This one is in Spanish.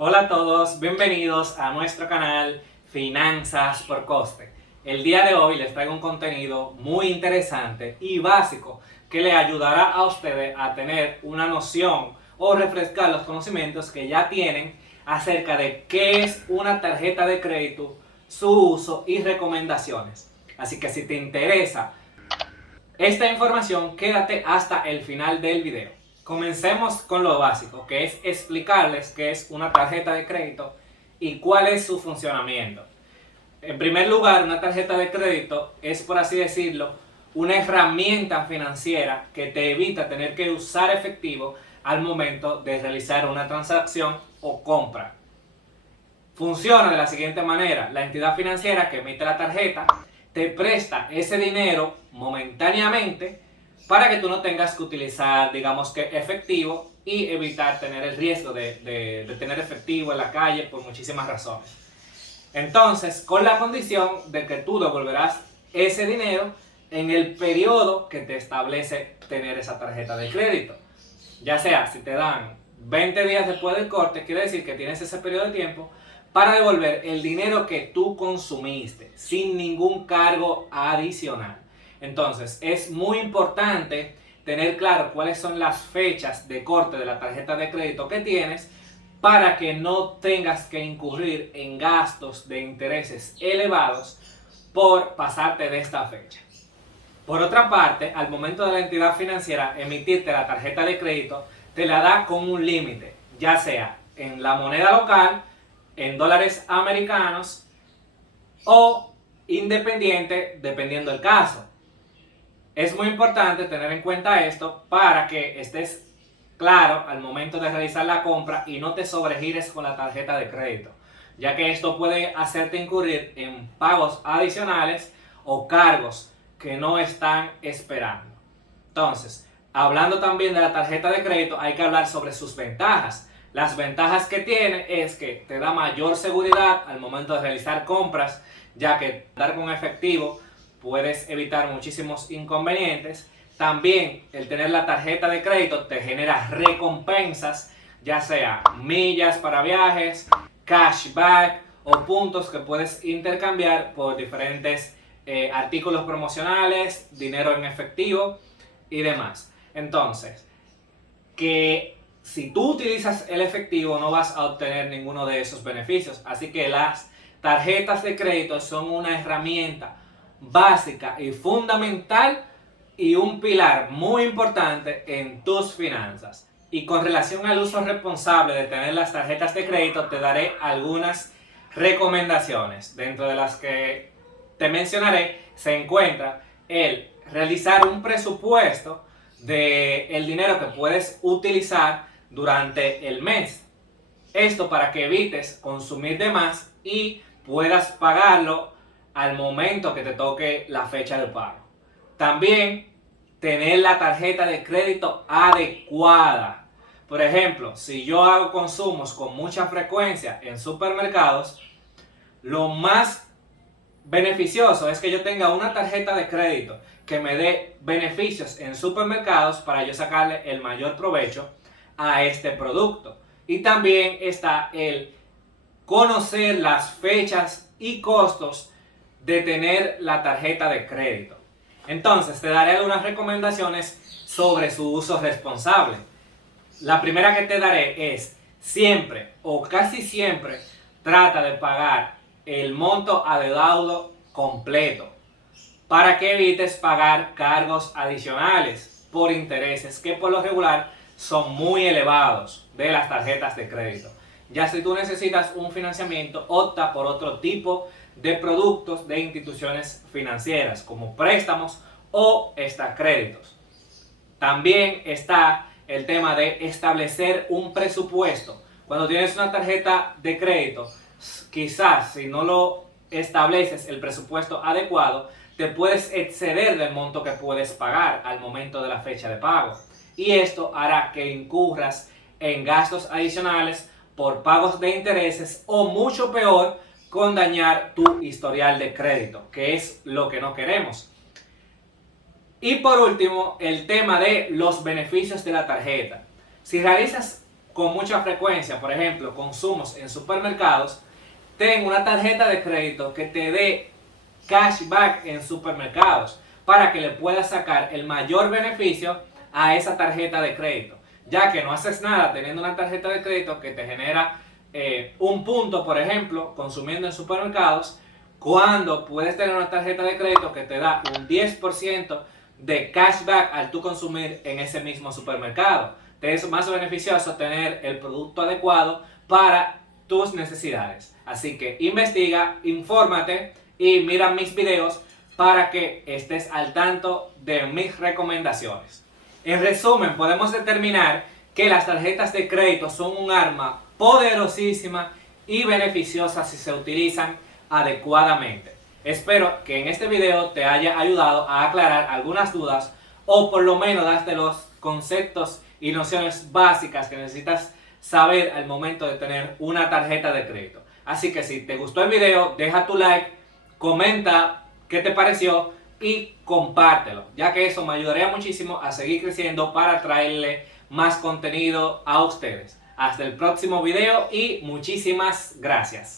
Hola a todos, bienvenidos a nuestro canal Finanzas por Coste. El día de hoy les traigo un contenido muy interesante y básico que le ayudará a ustedes a tener una noción o refrescar los conocimientos que ya tienen acerca de qué es una tarjeta de crédito, su uso y recomendaciones. Así que si te interesa esta información, quédate hasta el final del video. Comencemos con lo básico, que es explicarles qué es una tarjeta de crédito y cuál es su funcionamiento. En primer lugar, una tarjeta de crédito es, por así decirlo, una herramienta financiera que te evita tener que usar efectivo al momento de realizar una transacción o compra. Funciona de la siguiente manera: la entidad financiera que emite la tarjeta te presta ese dinero momentáneamente para que tú no tengas que utilizar, digamos que efectivo, y evitar tener el riesgo de tener efectivo en la calle por muchísimas razones. Entonces, con la condición de que tú devolverás ese dinero en el periodo que te establece tener esa tarjeta de crédito. Ya sea, si te dan 20 días después del corte, quiere decir que tienes ese periodo de tiempo para devolver el dinero que tú consumiste sin ningún cargo adicional. Entonces, es muy importante tener claro cuáles son las fechas de corte de la tarjeta de crédito que tienes para que no tengas que incurrir en gastos de intereses elevados por pasarte de esta fecha. Por otra parte, al momento de la entidad financiera emitirte la tarjeta de crédito, te la da con un límite, ya sea en la moneda local, en dólares americanos o independiente, dependiendo del caso. Es muy importante tener en cuenta esto para que estés claro al momento de realizar la compra y no te sobregires con la tarjeta de crédito, ya que esto puede hacerte incurrir en pagos adicionales o cargos que no están esperando. Entonces, hablando también de la tarjeta de crédito, hay que hablar sobre sus ventajas. Las ventajas que tiene es que te da mayor seguridad al momento de realizar compras, ya que dar con efectivo puedes evitar muchísimos inconvenientes. También el tener la tarjeta de crédito te genera recompensas, ya sea millas para viajes, cashback o puntos que puedes intercambiar por diferentes artículos promocionales, dinero en efectivo y demás. Entonces, que si tú utilizas el efectivo no vas a obtener ninguno de esos beneficios. Así que las tarjetas de crédito son una herramienta básica y fundamental y un pilar muy importante en tus finanzas. Y con relación al uso responsable de tener las tarjetas de crédito, te daré algunas recomendaciones. Dentro de las que te mencionaré se encuentra el realizar un presupuesto del dinero que puedes utilizar durante el mes. Esto para que evites consumir de más y puedas pagarlo al momento que te toque la fecha de pago. También tener la tarjeta de crédito adecuada. Por ejemplo, si yo hago consumos con mucha frecuencia en supermercados, lo más beneficioso es que yo tenga una tarjeta de crédito que me dé beneficios en supermercados para yo sacarle el mayor provecho a este producto. Y también está el conocer las fechas y costos de tener la tarjeta de crédito. Entonces, te daré algunas recomendaciones sobre su uso responsable. La primera que te daré es: siempre o casi siempre trata de pagar el monto adeudado completo para que evites pagar cargos adicionales por intereses que por lo regular son muy elevados de las tarjetas de crédito. Ya si tú necesitas un financiamiento, opta por otro tipo de productos de instituciones financieras como préstamos o créditos. También está el tema de establecer un presupuesto. Cuando tienes una tarjeta de crédito, quizás si no lo estableces el presupuesto adecuado, te puedes exceder del monto que puedes pagar al momento de la fecha de pago. Y esto hará que incurras en gastos adicionales por pagos de intereses o, mucho peor, con dañar tu historial de crédito, que es lo que no queremos. Y por último, el tema de los beneficios de la tarjeta. Si realizas con mucha frecuencia, por ejemplo, consumos en supermercados, ten una tarjeta de crédito que te dé cashback en supermercados para que le puedas sacar el mayor beneficio a esa tarjeta de crédito, ya que no haces nada teniendo una tarjeta de crédito que te genera un punto, por ejemplo, consumiendo en supermercados, cuando puedes tener una tarjeta de crédito que te da un 10% de cashback al tú consumir en ese mismo supermercado. Te es más beneficioso tener el producto adecuado para tus necesidades. Así que investiga, infórmate y mira mis videos para que estés al tanto de mis recomendaciones. En resumen, podemos determinar que las tarjetas de crédito son un arma poderosísima y beneficiosa si se utilizan adecuadamente. Espero que en este video te haya ayudado a aclarar algunas dudas o por lo menos darte los conceptos y nociones básicas que necesitas saber al momento de tener una tarjeta de crédito. Así que si te gustó el video, deja tu like, comenta qué te pareció y compártelo, ya que eso me ayudaría muchísimo a seguir creciendo para traerle más contenido a ustedes. Hasta el próximo video y muchísimas gracias.